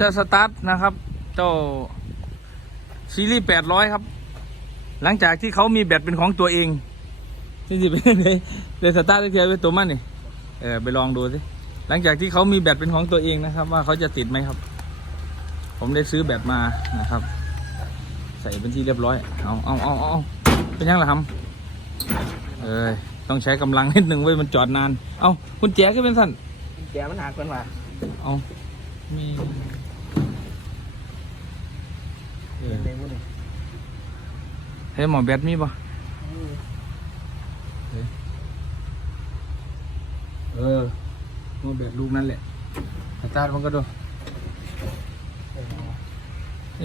จะสตาร์ทนะครับ เจ้าซีรีส์แปดร้อยครับ หลังจากที่เขามีแบตเป็นของตัวเองที่จะเป็นเลยเลยสตาร์ทได้เทียบเป็นตัวมันนี่เออไปลองดูสิหลังจากที่เขามีแบตเป็นของตัวเองนะครับ ว่าเขาจะติดไหมครับ ผมได้ซื้อแบตมานะครับ ใส่เป็นที่เรียบร้อยเอาเอาเอาเอาเป็นยังไงครับเอ้ยต้องใช้กำลังนิดหนึ่งไว้ยมันจอดนาน เอาคุณแจก็เป็นสั้นแกมันหาคนว่าเอามี เออเป็นในมุ้งเฮ้ยหมอแบตมีปะเออหมอแบตลูกนั่นแหละอาจารย์มันก็ดู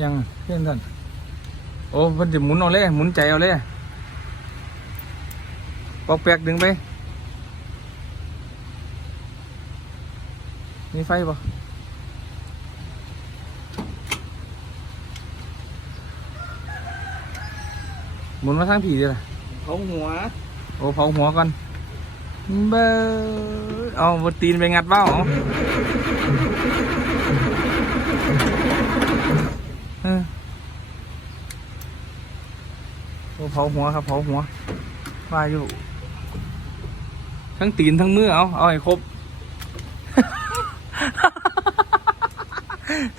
ยังอะเพื่อนท่านโอ้มันจะหมุนเอาเลยหมุนใจเอาเลยปอกแปกดึงไปมีไฟปะ หมุนมาทางผีดิล่ะเขาหัว โอ้เผาหัวก่อนเบอเอาบตีนไปงัดเบ้าเอาเออโอ้เผาหัวครับเผาหัวว่าอยู่ ทั้งตีนทั้งมือเอาเอาให้ครบ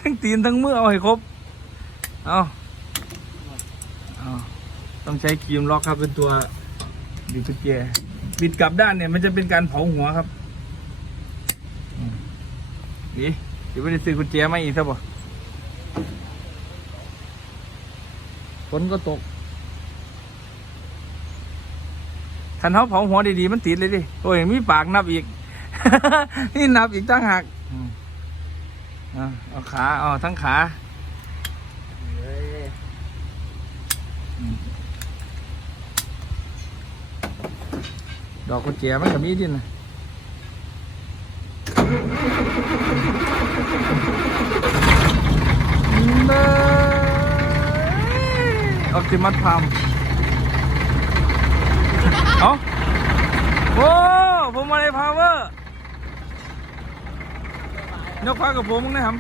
ทั้งตีนทั้งมือเอาให้ครบ เอาเอา ต้องใช้ครีมล็อกครับเป็นตัวบิดกุญแจบิดกลับด้านเนี่ย มันจะเป็นการเผาหัวครับอืมนี่เดี๋ยวไม่ได้ซื้อกุญแจมาอีกซะบ่ฝนก็ตกคันเขาเผาหัวดีๆมันติดเลยดิโอ้ยมีปากนับอีก นี่นับอีกตั้งหักอืมอะเอาขาเอาทั้งขา เฮ้ย ดอกกุญแจมันก็มีดินะเบ้ออติมัสพามเอาโอ้ผมมาในพาวเวอร์ยกฟ้ากับผมมึงนะครับ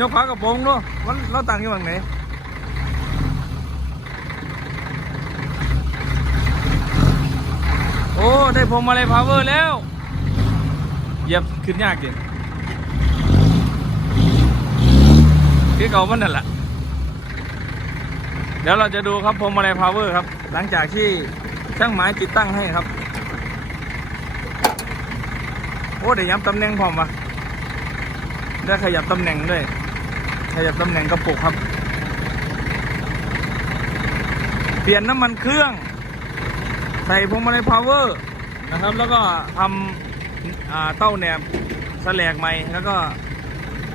ยกฟ้ากับผมด้วยมันเราต่างกันแบบไหน อ้ ได้พวงมาลัยพาวเวอร์แล้วเหยียบขึ้นยากจริงคือเก่ามันนั่นแหละเดี๋ยวเราจะดูครับพวงมาลัยพาวเวอร์ครับ หลังจากที่ช่างไม้ติดตั้งให้ครับ โอ้ได้ย้ำตำแหน่งพร้อมวะได้ขยับตำแหน่งด้วย ขยับตำแหน่งกระปุกครับ เปลี่ยนน้ำมันเครื่อง ใส่พวงมาลัยพาวเวอร์นะครับ แล้วก็ทำเต้าแหนบสแลกใหม่แล้วก็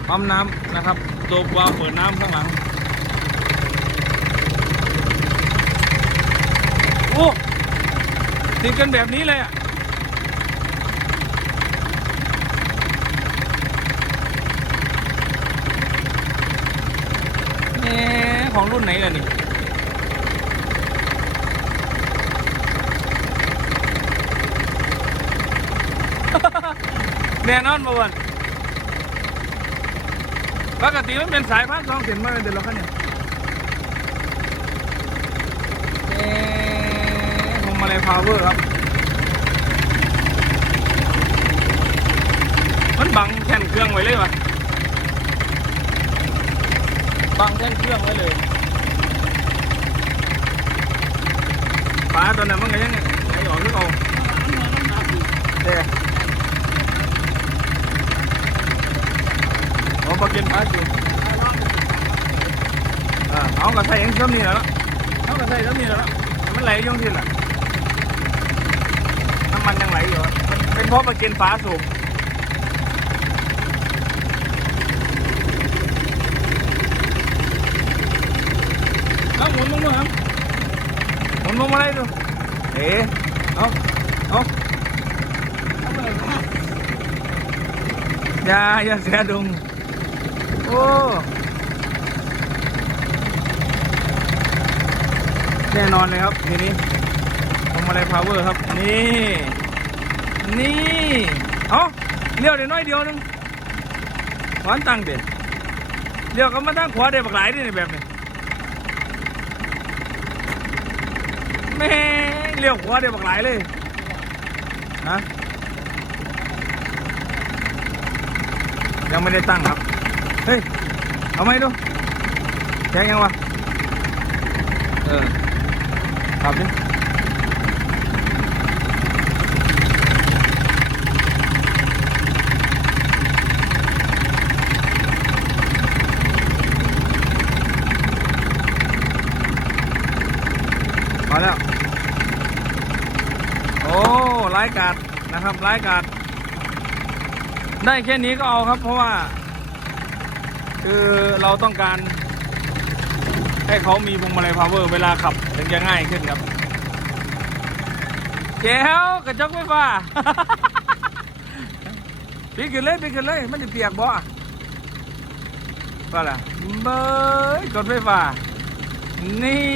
ปั๊มน้ำนะครับ ตัววาล์วเปิดน้ำข้างหลัง โอ้ติดกันแบบนี้เลยอะของรุ่นไหนกันนี่ แน่นอนบ่วันปกติมันเป็นสายพันธุ์สองเส้นมาเป็นเดือนละคันเนี่ยเอ๊ะผมมาเลยพาวเวอร์ครับ มันบังแท่นเครื่องไว้เลยวะบังแท่นเครื่องไว้เลยฟ้าตัวนั้นมันก็ยังไงออกหรือเอาเด้ โอ้ปลากินปลาอยู่อ่าเอากระใส่เองซ้ำนี่แล้วเอากระใส่ซ้ำนี่แล้วมันไหลยุ่งที่แหละน้ำมันยังไหลอยู่มันเป็นเพราะปลากินฟ้าสูบเอาหมุนลงมาครับหมุนลงมาเลยดูเอ๋เอาเอาอย่าอย่าเสียดุง โอ้แน่นอนเลยครับทีนี้ผมมาเลยพาวเวอร์ครับ นี่ นี่เอาเลี้ยวเดี๋ยวน้อยเดียวหนึงหวานตังเด็ดเลี้ยวก็มาตั้งขวาได้บักหลายนี่แบบนี้แม่เลี้ยวขวาได้บักหลายเลยฮะยังไม่ได้ตั้งครับ เฮ้ย เอาไหมดูแทงยังวะ เออขับดิมาแล้ว โอ้ร้ายกาดนะครับร้ายกาดได้แค่นี้ก็เอาครับ เพราะว่า คือเราต้องการ ให้เขามีพวงมาลัยพาวเวอร์เวลาขับ ถึงจะง่ายขึ้นครับเจ้วกระจกไฟฟ้าปีนขึ้นเลยปีนขึ้นเลย มันจะเปียกบ่ก็ล่ะเบยกดไฟฟ้า นี่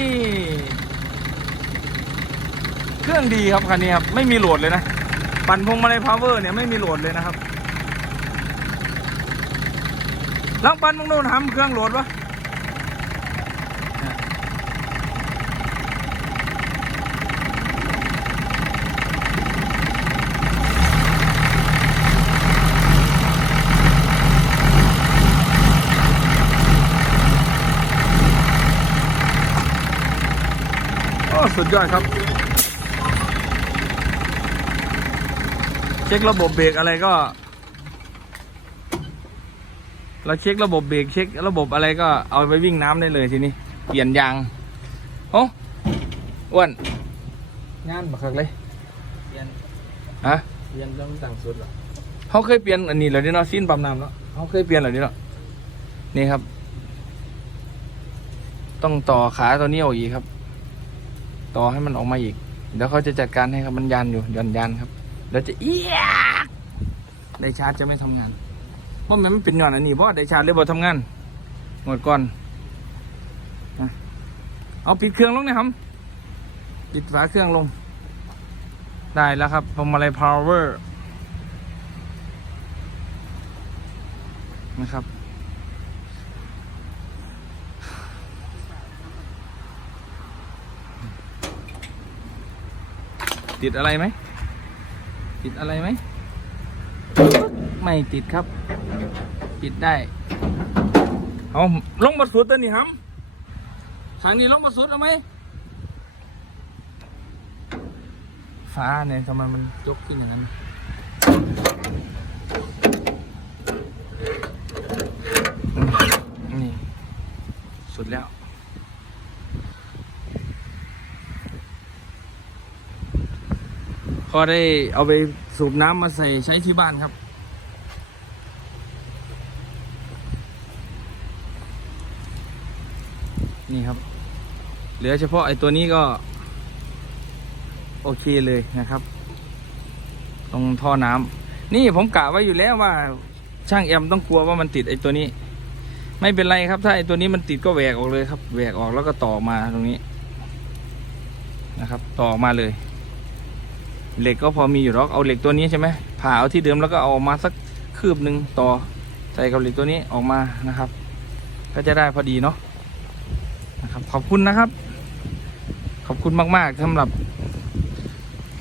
เครื่องดีครับคันนี้ครับ ไม่มีโหลดเลยนะ ปั่นพวงมาลัยพาวเวอร์เนี่ยไม่มีโหลดเลยนะครับ ลองปั่นมึงโดนทำเครื่องโหลดวะโอ้สุดยอดครับ เช็คระบบเบรกอะไรก็ เราเช็คระบบเบรกเช็คระบบอะไรก็เอาไปวิ่งน้ำได้เลยทีนี้ เปลี่ยนยางโอ้อ้วนงานบักคักเลยเรียนฮะเรียนต้องสั่งสุดเหรอเขาเคยเปลี่ยนอันนี้เหรอเนี่ยเนาะสิ้นปั๊มน้ำเนาะเขาเคยเปลี่ยนเหรอเนี่ยเนาะนี่ครับ ต้องต่อขาตัวนี้ออกอีกครับ ต่อให้มันออกมาอีกเดี๋ยวเขาจะจัดการให้ครับมันยันอยู่ยันยันครับเดี๋ยวจะเอียกไดชาร์จจะไม่ทำงาน เพราะมันไม่เป็นหย่อนอันนี้เพราะไดชาร์จเลยบอทำงานหมดก่อนเอาปิดเครื่องลงนะครับปิดฝาเครื่องลง ได้แล้วครับพวงมาลัยพาวเวอร์นะครับ ติดอะไรไหมติดอะไรไหม ไม่ติดครับ ปิดได้เอาลงมาสุดตัวนี้ฮัมทางนี้ลงมาสุดเอาไหมฟ้าเนี่ยทำไมมันยกขึ้นอย่างนั้นนี่สุดแล้วก็ได้เอาไปสูบน้ำมาใส่ใช้ที่บ้านครับ นี่ครับ เหลือเฉพาะไอ้ตัวนี้ก็ โอเคเลยนะครับ ตรงท่อน้ำนี่ผมกะไว้อยู่แล้วว่า ช่างแอมต้องกลัวว่ามันติดไอ้ตัวนี้ ไม่เป็นไรครับ ถ้าไอ้ตัวนี้มันติดก็แหวกออกเลยครับแหวกออกแล้วก็ต่อมาตรงนี้นะครับ ต่อมาเลย เหล็กก็พอมีอยู่หรอกเอาเหล็กตัวนี้ใช่ไหมผ่าเอาที่เดิมแล้วก็เอาออกมาสักคืบหนึ่งต่อใส่กับเหล็กตัวนี้ออกมานะครับ ก็จะได้พอดีเนาะ นะครับ ขอบคุณนะครับ ขอบคุณมากๆสำหรับ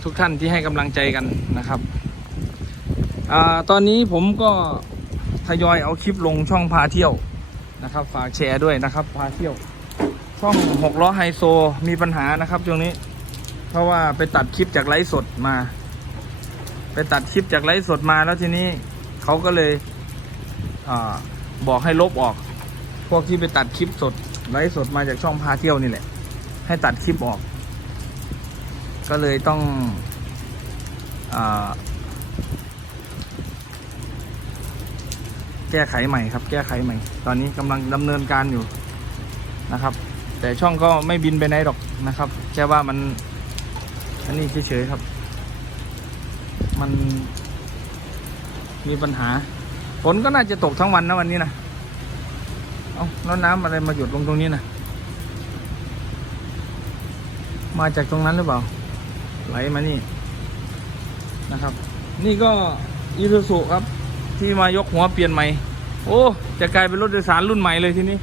ทุกท่านที่ให้กำลังใจกันนะครับอตอนนี้ผมก็ทยอยเอาคลิปลงช่องพาเที่ยวนะครับ ฝากแชร์ด้วยนะครับ พาเที่ยว ช่องหกล้อไฮโซมีปัญหานะครับช่วงนี้ เพราะว่าไปตัดคลิปจากไลฟ์สดมา ไปตัดคลิปจากไลฟ์สดมาแล้วทีนี้เขาก็เลยอบอกให้ลบออก พวกที่ไปตัดคลิปสด ไลฟ์สดมาจากช่องพาเที่ยวนี่แหละ ให้ตัดคลิปออก ก็เลยต้องอแก้ไขใหม่ครับ แก้ไขใหม่ ตอนนี้กำลังดำเนินการอยู่นะครับ แต่ช่องก็ไม่บินไปไหนหรอกนะครับ แค่ว่ามันอันนี้เฉยๆครับ มันมีปัญหาฝนก็น่าจะตกทั้งวันนะวันนี้นะ เอาแล้วน้ำอะไรมาหยดลงตรงนี้นะมาจากตรงนั้นหรือเปล่า ไหลมานี่นะครับ นี่ก็อีซูซุครับ ที่มายกหัวเปลี่ยนใหม่โอ้โอ้ จะกลายเป็นรถโดยสารรุ่นใหม่เลยทีนี้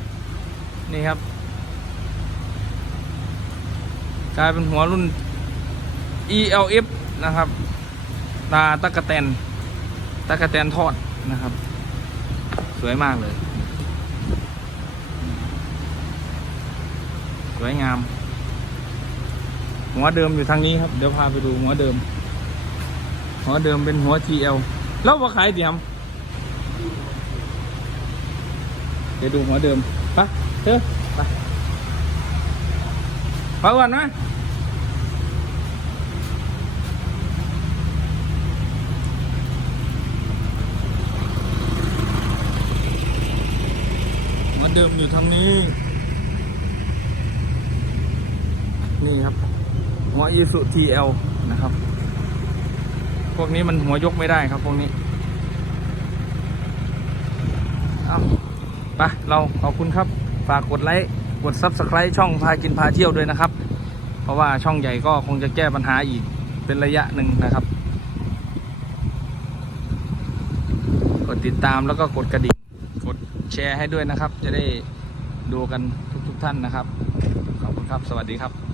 นี่ครับ กลายเป็นหัวรุ่น ELF นะครับตาตะกะแตนตะกะแตนทอดนะครับ สวยมากเลย สวยงาม หัวเดิมอยู่ทางนี้ครับ เดี๋ยวพาไปดูหัวเดิม หัวเดิมเป็นหัว TL แล้วว่าขายเดียมเดี๋ยวดูหัวเดิมไปะเถอะไปไปก่อนนะหัวเดิมอยู่ทางนี้ นี่ครับ หัว i s u TL นะครับ พวกนี้มันหัวยกไม่ได้ครับพวกนี้เอาไปเราขอบคุณครับ ฝากกดไลค์กด Subscribe ช่องพากินพาเที่ยวด้วยนะครับ เพราะว่าช่องใหญ่ก็คงจะแก้ปัญหาอีกเป็นระยะหนึ่งนะครับ กดติดตามแล้วก็กดกระดิ่ง กดแชร์ให้ด้วยนะครับ จะได้ดูกันทุกๆท่านนะครับ ขอบคุณครับ สวัสดีครับ